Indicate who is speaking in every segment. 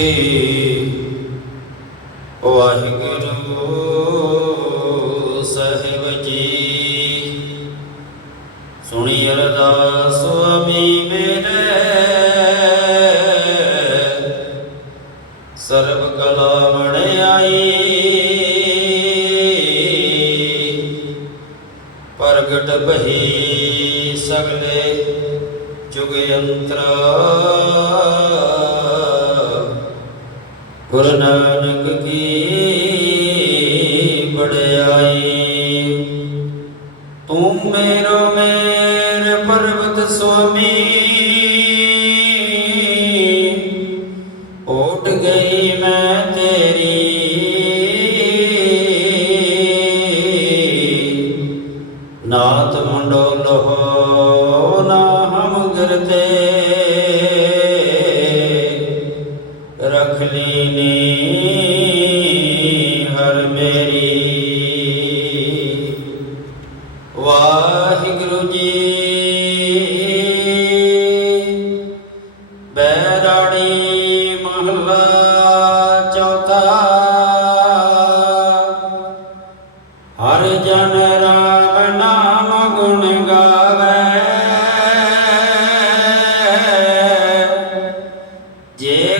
Speaker 1: ਸਿੱਖੀ ਵਾਹਿਗੁਰੂ ਸਾਹਿਬ ਜੀ। ਸੁਣੀ ਅਰਦਾਸ ਸੁਆਮੀ ਮੇਰੇ। ਸਰਬ ਕਲਾ ਵਣਾਈ ਪ੍ਰਗਟ ਬਹੀ ਸਗਲੇ ਜੁਗ ਯੰਤਰ। ਗੁਰੂ ਨਾਨਕ ਕੀ ਬੜਾਈ ਤੂੰ ਮੇਰੋ ਮੇਰ ਪਰਬਤ ਸੁਆਮੀ। ਓਟ ਗਈ ਮੈਂ ਤੇਰੀ। ਨਾਥ ਮੰਡੋਲੋ ਨਾ ਹਮ ਗਿਰਤੇ ਰਖ ਲੀਨੀ ਹਰ ਮੇਰੀ। ਵਾਹਿਗੁਰੂ ਜੀ ਬੈਰਾੜੀ ਮਹੱਲਾ ਚੌਥਾ। ਹਰ ਜਨ ਰਾਮ ਨਾਮ ਗੁਣ ਗਾਵੇ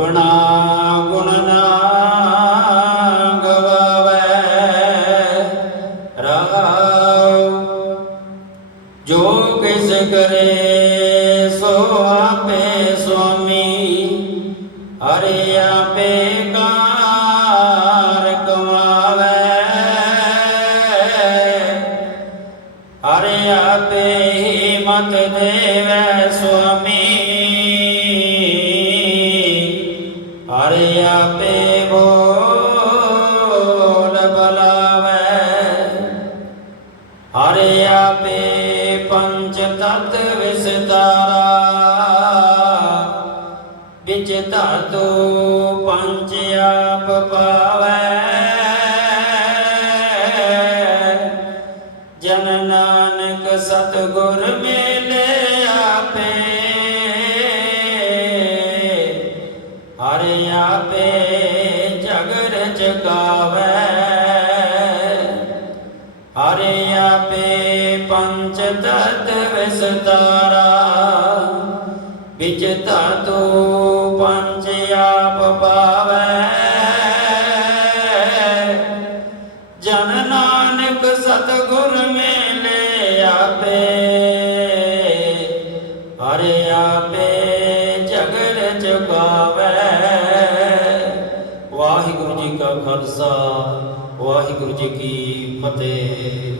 Speaker 1: ਆਪਣਾ ਗੁਣ ਨਾ ਗਵਾਵੇ ਰਹਾਉ। ਜੋ ਕਿਸ ਕਰੇ ਸੋ ਆਪੇ ਸੁਆਮੀ, ਹਰੇ ਆਪੇ ਕਾਰ ਕਮਾਵੇ। ਹਰਿ ਆਪੇ ਹੀ ਮਤ ਦੇਵੈ ਸੁਆਮੀ। ਹਰਿ ਆਪੇ ਬੋਲ ਬਲਾਵੇ। ਹਰਿ ਆਪੇ ਪੰਚ ਤਤ ਵਿਸਤਾਰਾ। ਵਿੱਚ ਧਾਤੂ ਪੰਜ ਆਪ ਪਾਵੈ। ਜਨ ਨਾਨਕ ਸਤਿਗੁਰ ਪੰਚ ਤਤ ਵਿਸਤਾਰਾ, ਵਿੱਚ ਧਾਤੂ ਪੰਜ ਆਪ ਪਾਵੈ। ਜਨ ਨਾਨਕ ਸਤਿਗੁਰ ਮੇਲੇ ਆਪੇ, ਹਰਿ ਆਪੇ ਜਗਰ ਚੁਕਾਵੈ ਵਾਹਿਗੁਰੂ ਜੀ ਕਾ ਖਾਲਸਾ, ਵਾਹਿਗੁਰੂ ਜੀ ਕੀ ਫਤਿਹ।